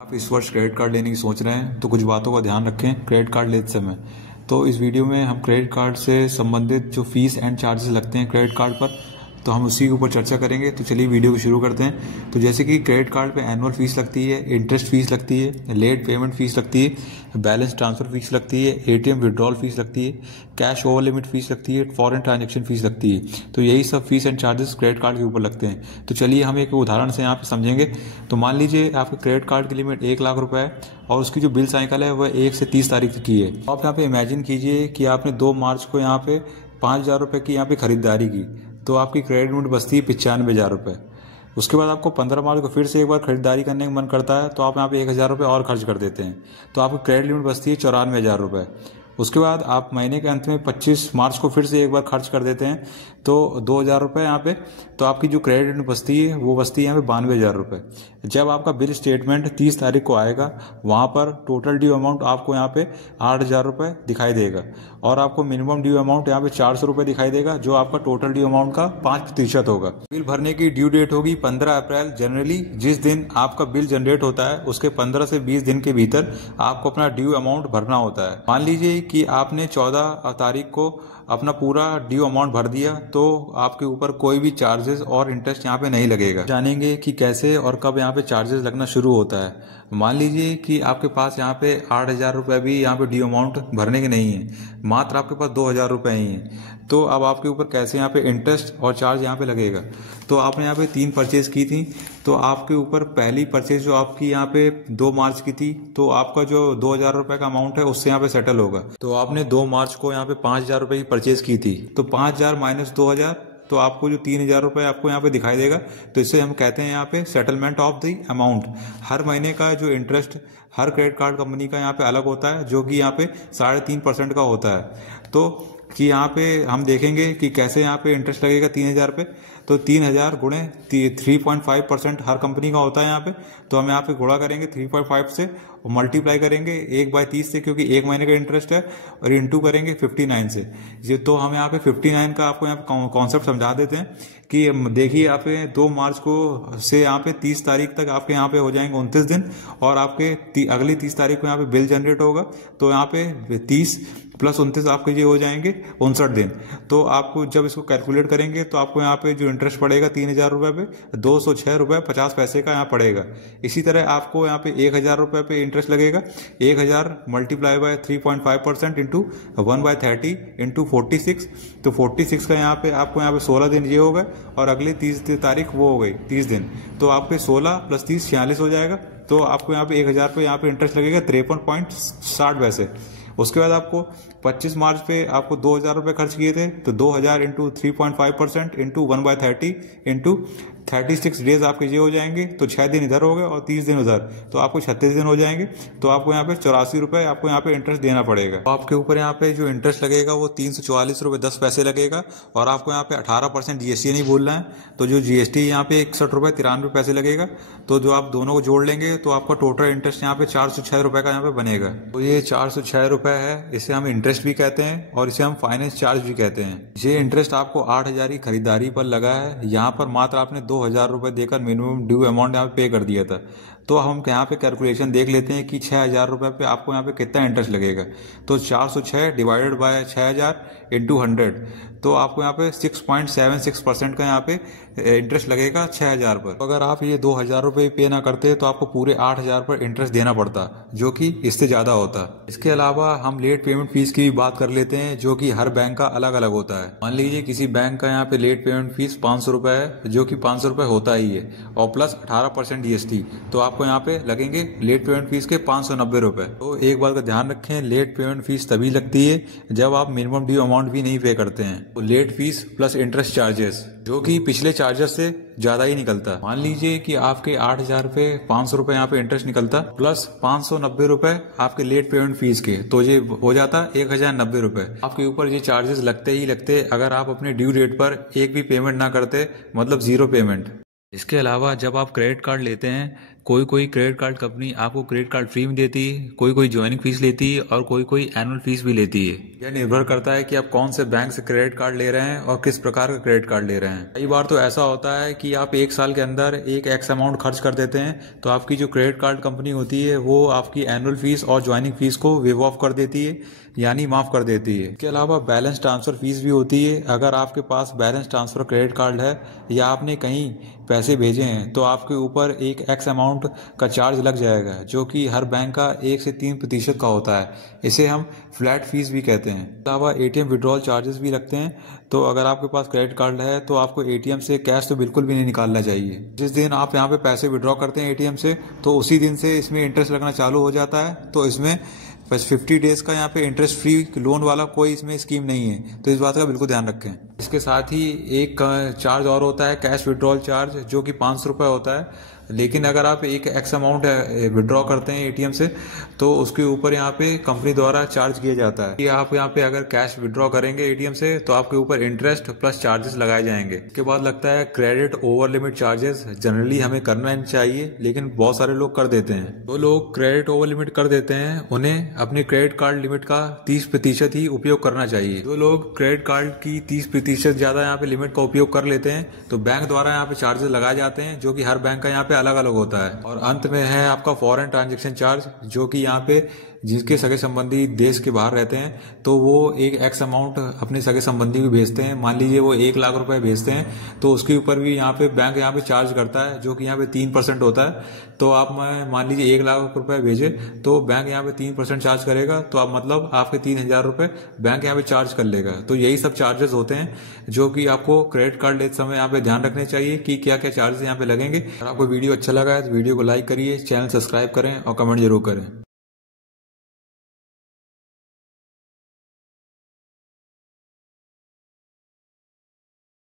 आप इस वर्ष क्रेडिट कार्ड लेने की सोच रहे हैं तो कुछ बातों का ध्यान रखें क्रेडिट कार्ड लेते समय। तो इस वीडियो में हम क्रेडिट कार्ड से संबंधित जो फीस एंड चार्जेस लगते हैं क्रेडिट कार्ड पर, तो हम उसी के ऊपर चर्चा करेंगे। तो चलिए वीडियो को शुरू करते हैं। तो जैसे कि क्रेडिट कार्ड पे एनुअल फीस लगती है, इंटरेस्ट फीस लगती है, लेट पेमेंट फीस लगती है, बैलेंस ट्रांसफर फीस लगती है, एटीएम विड्रॉल फीस लगती है, कैश ओवर लिमिट फीस लगती है, फॉरेन ट्रांजैक्शन फीस लगती है। तो यही सब fees and charges credit card के ऊपर लगते हैं। तो चलिए हम एक उदाहरण से यहाँ पे समझेंगे। तो मान लीजिए आपके क्रेडिट कार्ड की लिमिट 1 लाख रुपए है और उसकी जो बिल साइकिल है वह 1 से 30 तारीख की है। तो आप यहाँ पे इमेजिन कीजिए कि आपने 2 मार्च को यहाँ पे 5,000 रुपये की यहाँ पे खरीदारी की, तो आपकी क्रेडिट लिमिट बचती है 95,000 रुपये। उसके बाद आपको 15 मार्च को फिर से एक बार खरीदारी करने का मन करता है, तो आप यहाँ पे 1,000 रुपये और खर्च कर देते हैं, तो आपकी क्रेडिट लिमिट बचती है 94,000 रुपये। उसके बाद आप महीने के अंत में 25 मार्च को फिर से एक बार खर्च कर देते हैं, तो 2,000 रुपये यहाँ पे, तो आपकी जो क्रेडिट लिमिट बचती है वो बचती है यहाँ पे 92,000 रुपये। जब आपका बिल स्टेटमेंट 30 तारीख को आएगा, वहाँ पर टोटल ड्यू अमाउंट आपको यहाँ पे 8,000 रुपये दिखाई देगा और आपको मिनिमम ड्यू अमाउंट यहाँ पे 400 रुपये दिखाई देगा, जो आपका टोटल ड्यू अमाउंट का 5% होगा। बिल भरने की ड्यू डेट होगी 15 अप्रैल। जनरली जिस दिन आपका बिल जनरेट होता है उसके 15 से 20 दिन के भीतर आपको अपना ड्यू अमाउंट भरना होता है। मान लीजिए कि आपने 14 तारीख को अपना पूरा ड्यू अमाउंट भर दिया, तो आपके ऊपर कोई भी चार्जेस और इंटरेस्ट यहाँ पे नहीं लगेगा। जानेंगे कि कैसे और कब यहाँ पे चार्जेस लगना शुरू होता है। मान लीजिए कि आपके पास यहाँ पे 8,000 रुपये भी यहाँ पे ड्यू अमाउंट भरने के नहीं है, मात्र आपके पास 2,000 रुपये ही है, तो अब आपके ऊपर कैसे यहाँ पे इंटरेस्ट और चार्ज यहाँ पे लगेगा। तो आपने यहाँ पे 3 परचेज की थी, तो आपके ऊपर पहली परचेज जो आपकी यहाँ पे 2 मार्च की थी, तो आपका जो 2,000 रुपये का अमाउंट है उससे यहाँ पे सेटल होगा। तो आपने 2 मार्च को यहाँ पे 5,000 रुपये की परचेज की थी, तो 5,000 माइनस 2,000, तो आपको जो 3,000 रुपये आपको यहाँ पे दिखाई देगा। तो इससे हम कहते हैं यहाँ पे सेटलमेंट ऑफ द अमाउंट। हर महीने का जो इंटरेस्ट हर क्रेडिट कार्ड कंपनी का यहाँ पे अलग होता है, जो कि यहाँ पे 3.5% का होता है। तो कि यहाँ पे हम देखेंगे कि कैसे यहाँ पे इंटरेस्ट लगेगा 3,000 पे। तो 3,000 गुणे 3.5% हर कंपनी का होता है यहाँ पे। तो हम यहाँ पे गुणा करेंगे 3.5 से और मल्टीप्लाई करेंगे 1/30 से, क्योंकि एक महीने का इंटरेस्ट है, और इंटू करेंगे 59 से। ये तो हम यहाँ पे 59 का आपको यहाँ पे कॉन्सेप्ट समझा देते हैं कि देखिए यहाँ पे 2 मार्च को से यहाँ पे 30 तारीख तक आपके यहाँ पे हो जाएंगे 29 दिन, और आपके अगली 30 तारीख को यहाँ पे बिल जनरेट होगा, तो यहाँ पे 30 प्लस 29 आपके ये हो जाएंगे 59 दिन। तो आपको जब इसको कैलकुलेट करेंगे तो आपको यहाँ पे जो इंटरेस्ट पड़ेगा 3,000 रुपये पे 206 रुपये 50 पैसे का यहाँ पड़ेगा। इसी तरह आपको यहाँ पे 1,000 रुपये पे इंटरेस्ट लगेगा। 1,000 मल्टीप्लाई बाय 3.5% इंटू 1/30 इंटू 46, तो 46 का यहाँ पे आपको यहाँ पे 16 दिन ये होगा, और अगली 30 तारीख वो हो गई 30 दिन, तो आपके 16 प्लस 30 46 हो जाएगा। तो आपको यहाँ पे 1,000 पे यहाँ पे इंटरेस्ट लगेगा 53.60 पैसे। उसके बाद आपको 25 मार्च पे आपको 2,000 रुपये खर्च किए थे, तो 2,000 इंटू 3.5% इंटू 1/30 इंटू 36 डेज आपके ये हो जाएंगे। तो 6 दिन इधर हो गए और 30 दिन उधर, तो आपको 36 दिन हो जाएंगे। तो आपको यहाँ पे 84 रुपये आपको यहाँ पे इंटरेस्ट देना पड़ेगा। तो आपके ऊपर यहाँ पे जो इंटरेस्ट लगेगा वो 344 रुपये 10 पैसे लगेगा, और आपको यहाँ पे 18% GST नहीं भूलना है। तो जो GST यहाँ पे 61 रुपये 93 पैसे लगेगा। तो जो आप दोनों को जोड़ लेंगे तो आपका टोटल इंटरेस्ट यहाँ पे 406 रुपये का यहाँ पे बनेगा। तो ये 406 रुपये है, इसे हम इंटरेस्ट भी कहते हैं और इसे हम फाइनेंस चार्ज भी कहते हैं। ये इंटरेस्ट आपको 8,000 की खरीदारी पर लगा है। यहाँ पर मात्र आपने 2,000 रुपये देकर मिनिमम ड्यू अमाउंट यहाँ पे कर दिया था। तो हम यहाँ पे कैलकुलेशन देख लेते हैं कि 6,000 रुपये पे आपको यहाँ पे कितना इंटरेस्ट लगेगा। तो 406 डिवाइडेड बाय 6,000 इंटू 100, तो आपको यहाँ पे 6.76% का यहाँ पे इंटरेस्ट लगेगा 6,000 पर। अगर आप ये 2,000 रुपये पे ना करते तो आपको पूरे 8,000 पर इंटरेस्ट देना पड़ता, जो कि इससे ज़्यादा होता। इसके अलावा हम लेट पेमेंट फीस की भी बात कर लेते हैं, जो कि हर बैंक का अलग अलग होता है। मान लीजिए किसी बैंक का यहाँ पे लेट पेमेंट फीस 500 रुपये है, जो कि 500 रुपये होता ही है, और प्लस 18% GST, तो आपको यहाँ पे लगेंगे लेट पेमेंट फीस के 590 रुपये। तो एक बात का ध्यान रखें, लेट पेमेंट फीस तभी लगती है जब आप मिनिमम ड्यू अमाउंट भी नहीं पे करते हैं। तो late fees plus interest charges, जो कि पिछले चार्जेस से ज्यादा ही निकलता। मान लीजिए कि आपके 8,000 पे 500 रुपये यहाँ पे इंटरेस्ट निकलता, प्लस 590 रुपये आपके लेट पेमेंट फीस के, तो ये हो जाता 1,090 रुपये। आपके ऊपर ये चार्जेस लगते ही लगते अगर आप अपने ड्यू डेट पर एक भी पेमेंट ना करते, मतलब 0 पेमेंट। इसके अलावा जब आप क्रेडिट कार्ड लेते हैं, कोई कोई क्रेडिट कार्ड कंपनी आपको क्रेडिट कार्ड फ्री में देती है, कोई कोई ज्वाइनिंग फीस लेती है और कोई कोई एनुअल फीस भी लेती है। यह निर्भर करता है कि आप कौन से बैंक से क्रेडिट कार्ड ले रहे हैं और किस प्रकार का क्रेडिट कार्ड ले रहे हैं। कई बार तो ऐसा होता है कि आप एक साल के अंदर एक एक्स अमाउंट खर्च कर देते हैं तो आपकी जो क्रेडिट कार्ड कंपनी होती है वो आपकी एनुअल फीस और ज्वाइनिंग फीस को वेव ऑफ कर देती है, यानी माफ कर देती है। इसके अलावा बैलेंस ट्रांसफर फीस भी होती है। अगर आपके पास बैलेंस ट्रांसफर क्रेडिट कार्ड है या आपने कहीं पैसे भेजे हैं तो आपके ऊपर एक एक्स अमाउंट का चार्ज लग जाएगा, जो कि हर बैंक का 1 से 3% का होता है। इसे हम फ्लैट फीस भी कहते हैं। इसके अलावा एटीएम विड्रॉल चार्जेस भी लगते हैं। तो अगर आपके पास क्रेडिट कार्ड है तो आपको एटीएम से कैश तो बिल्कुल भी नहीं निकालना चाहिए। जिस दिन आप यहाँ पे पैसे विड्रॉ करते हैं एटीएम से तो उसी दिन से इसमें इंटरेस्ट लगना चालू हो जाता है। तो इसमें बस 50 डेज का यहाँ पे इंटरेस्ट फ्री लोन वाला कोई इसमें स्कीम नहीं है, तो इस बात का बिल्कुल ध्यान रखें। इसके साथ ही एक चार्ज और होता है कैश विड्रॉल चार्ज, जो कि 500 रुपये होता है। लेकिन अगर आप एक एक्स अमाउंट विड्रॉ करते हैं एटीएम से तो उसके ऊपर यहाँ पे कंपनी द्वारा चार्ज किया जाता है कि आप यहाँ पे अगर कैश विड्रॉ करेंगे एटीएम से तो आपके ऊपर इंटरेस्ट प्लस चार्जेस लगाए जाएंगे। इसके बाद लगता है credit over limit charges. Generally हमें करना नहीं चाहिए लेकिन बहुत सारे लोग कर देते हैं। जो लोग क्रेडिट ओवर लिमिट कर देते हैं उन्हें अपने क्रेडिट कार्ड लिमिट का 30% ही उपयोग करना चाहिए। जो लोग क्रेडिट कार्ड की 30% ज्यादा यहाँ पे लिमिट का उपयोग कर लेते हैं तो बैंक द्वारा यहाँ पे चार्जेस लगाए जाते हैं, जो कि हर बैंक का यहाँ पे अलग अलग होता है। और अंत में है आपका फॉरेन ट्रांजैक्शन चार्ज, जो कि यहाँ पे जिसके सगे संबंधी देश के बाहर रहते हैं तो वो एक एक्स अमाउंट अपने सगे संबंधी को भेजते हैं। मान लीजिए वो 1 लाख रुपए भेजते हैं तो उसके ऊपर भी यहाँ पे बैंक यहाँ पे चार्ज करता है, जो कि यहाँ पे 3% होता है। तो आप मान लीजिए 1 लाख रुपए भेजे तो बैंक यहाँ पे 3% चार्ज करेगा, तो आप मतलब आपके 3,000 रुपए बैंक यहाँ पे चार्ज कर लेगा। तो यही सब चार्जेस होते हैं जो कि आपको क्रेडिट कार्ड लेते समय यहाँ पे ध्यान रखने चाहिए कि क्या क्या चार्जेस यहाँ पे लगेंगे। अगर आपको वीडियो अच्छा लगा है तो वीडियो को लाइक करिए, चैनल सब्सक्राइब करें और कमेंट जरूर करें।